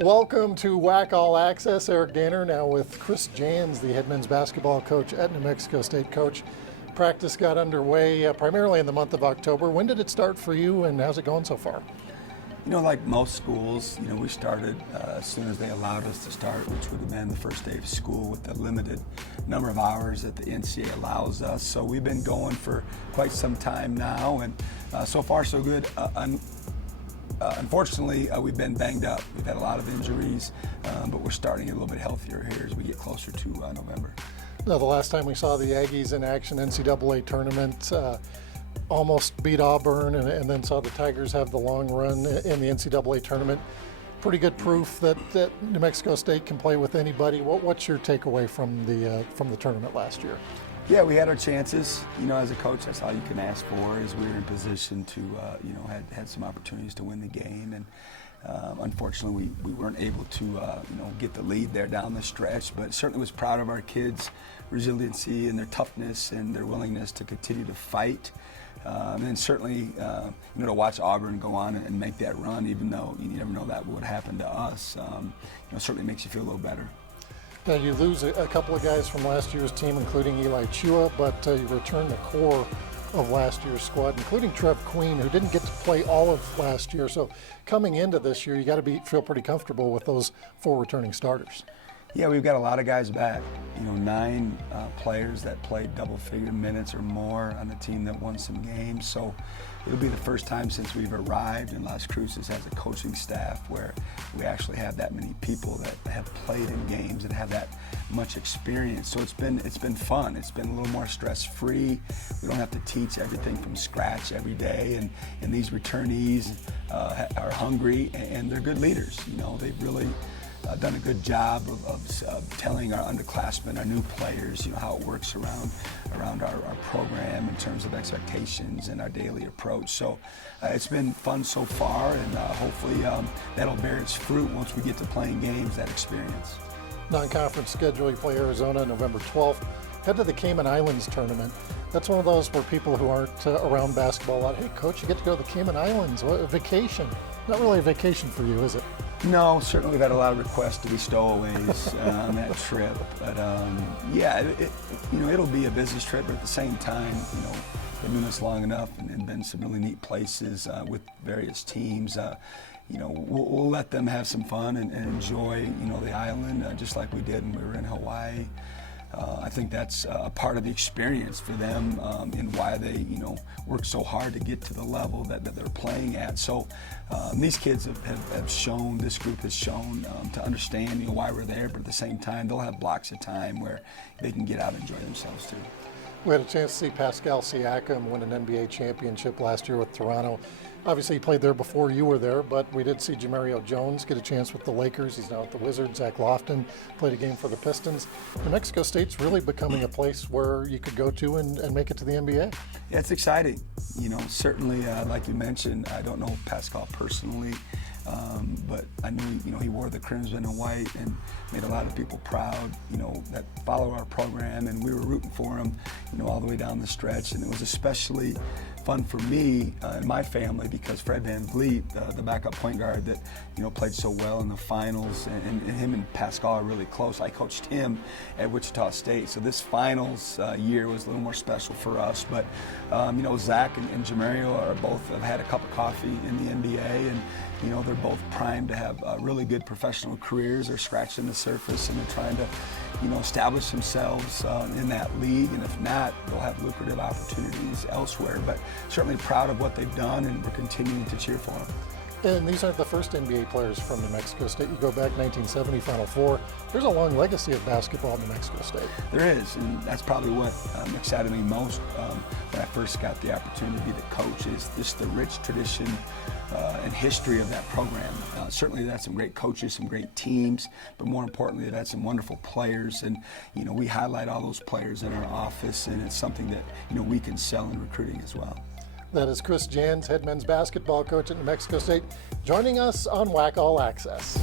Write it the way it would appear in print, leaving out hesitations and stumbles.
Welcome to WAC All Access. Eric Danner now with Chris Jans, the head men's basketball coach at New Mexico State. Coach, practice got underway primarily in the month of October. When did it start for you and how's it going so far? You know, like most schools, we started as soon as they allowed us to start, which would have been the first day of school with the limited number of hours that the NCAA allows us. So we've been going for quite some time now, and so far so good. Unfortunately, we've been banged up. We've had a lot of injuries, but we're starting a little bit healthier here as we get closer to November. Now, the last time we saw the Aggies in action, NCAA tournament, almost beat Auburn and then saw the Tigers have the long run in the NCAA tournament. Pretty good proof that New Mexico State can play with anybody. What's your takeaway from the tournament last year? Yeah, we had our chances. As a coach, that's all you can ask for, is we were in position to, had some opportunities to win the game. And unfortunately, we weren't able to, get the lead there down the stretch. But certainly was proud of our kids' resiliency and their toughness and their willingness to continue to fight. And certainly, to watch Auburn go on and make that run, even though you never know that would happen to us, certainly makes you feel a little better. Now, you lose a couple of guys from last year's team, including Eli Chua, but you return the core of last year's squad, including Trev Queen, who didn't get to play all of last year. So coming into this year, you got to feel pretty comfortable with those 4 returning starters. Yeah, we've got a lot of guys back. 9 players that played double-figure minutes or more on the team that won some games. So it'll be the first time since we've arrived in Las Cruces as a coaching staff where we actually have that many people that have played in games and have that much experience. So it's been fun. It's been a little more stress-free. We don't have to teach everything from scratch every day. And these returnees are hungry and they're good leaders. They've really done a good job of telling our underclassmen, our new players, how it works around our program in terms of expectations and our daily approach. So it's been fun so far, and hopefully that'll bear its fruit once we get to playing games, that experience. Non-conference schedule, you play Arizona November 12th. Head to the Cayman Islands tournament. That's one of those where people who aren't around basketball a lot, hey coach, you get to go to the Cayman Islands, what a vacation. Not really a vacation for you, is it? No, certainly we've had a lot of requests to be stowaways on that trip. But it'll be a business trip, but at the same time, been doing this long enough and been some really neat places with various teams. We'll let them have some fun and enjoy, the island just like we did when we were in Hawaii. I think that's a part of the experience for them and why they, work so hard to get to the level that they're playing at. So these kids have shown, this group has shown to understand, why we're there, but at the same time, they'll have blocks of time where they can get out and enjoy themselves too. We had a chance to see Pascal Siakam win an NBA championship last year with Toronto. Obviously, he played there before you were there, but we did see Jamario Jones get a chance with the Lakers. He's now at the Wizards. Zach Lofton played a game for the Pistons. New Mexico State's really becoming a place where you could go to and make it to the NBA. Yeah, it's exciting. Certainly, like you mentioned, I don't know Pascal personally, but I knew, he wore the crimson and white and made a lot of people proud, that follow our program, and we were rooting for him, all the way down the stretch. And it was especially fun for me and my family because Fred VanVleet, the backup point guard that played so well in the finals, and him and Pascal are really close. I coached him at Wichita State, so this finals year was a little more special for us. But Zach and Jamario have had a cup of coffee in the NBA, and they're both primed to have really good professional careers. They're scratching the surface and they're trying to establish themselves in that league, and if not, they'll have lucrative opportunities elsewhere. But certainly proud of what they've done, and we're continuing to cheer for them. And these aren't the first NBA players from New Mexico State. You go back 1970, Final Four. There's a long legacy of basketball in New Mexico State. There is, and that's probably what excited me most when I first got the opportunity to coach, is just the rich tradition and history of that program. Certainly, they've had some great coaches, some great teams, but more importantly, they've had some wonderful players. And we highlight all those players in our office, and it's something that we can sell in recruiting as well. That is Chris Jans, head men's basketball coach at New Mexico State, joining us on WAC All Access.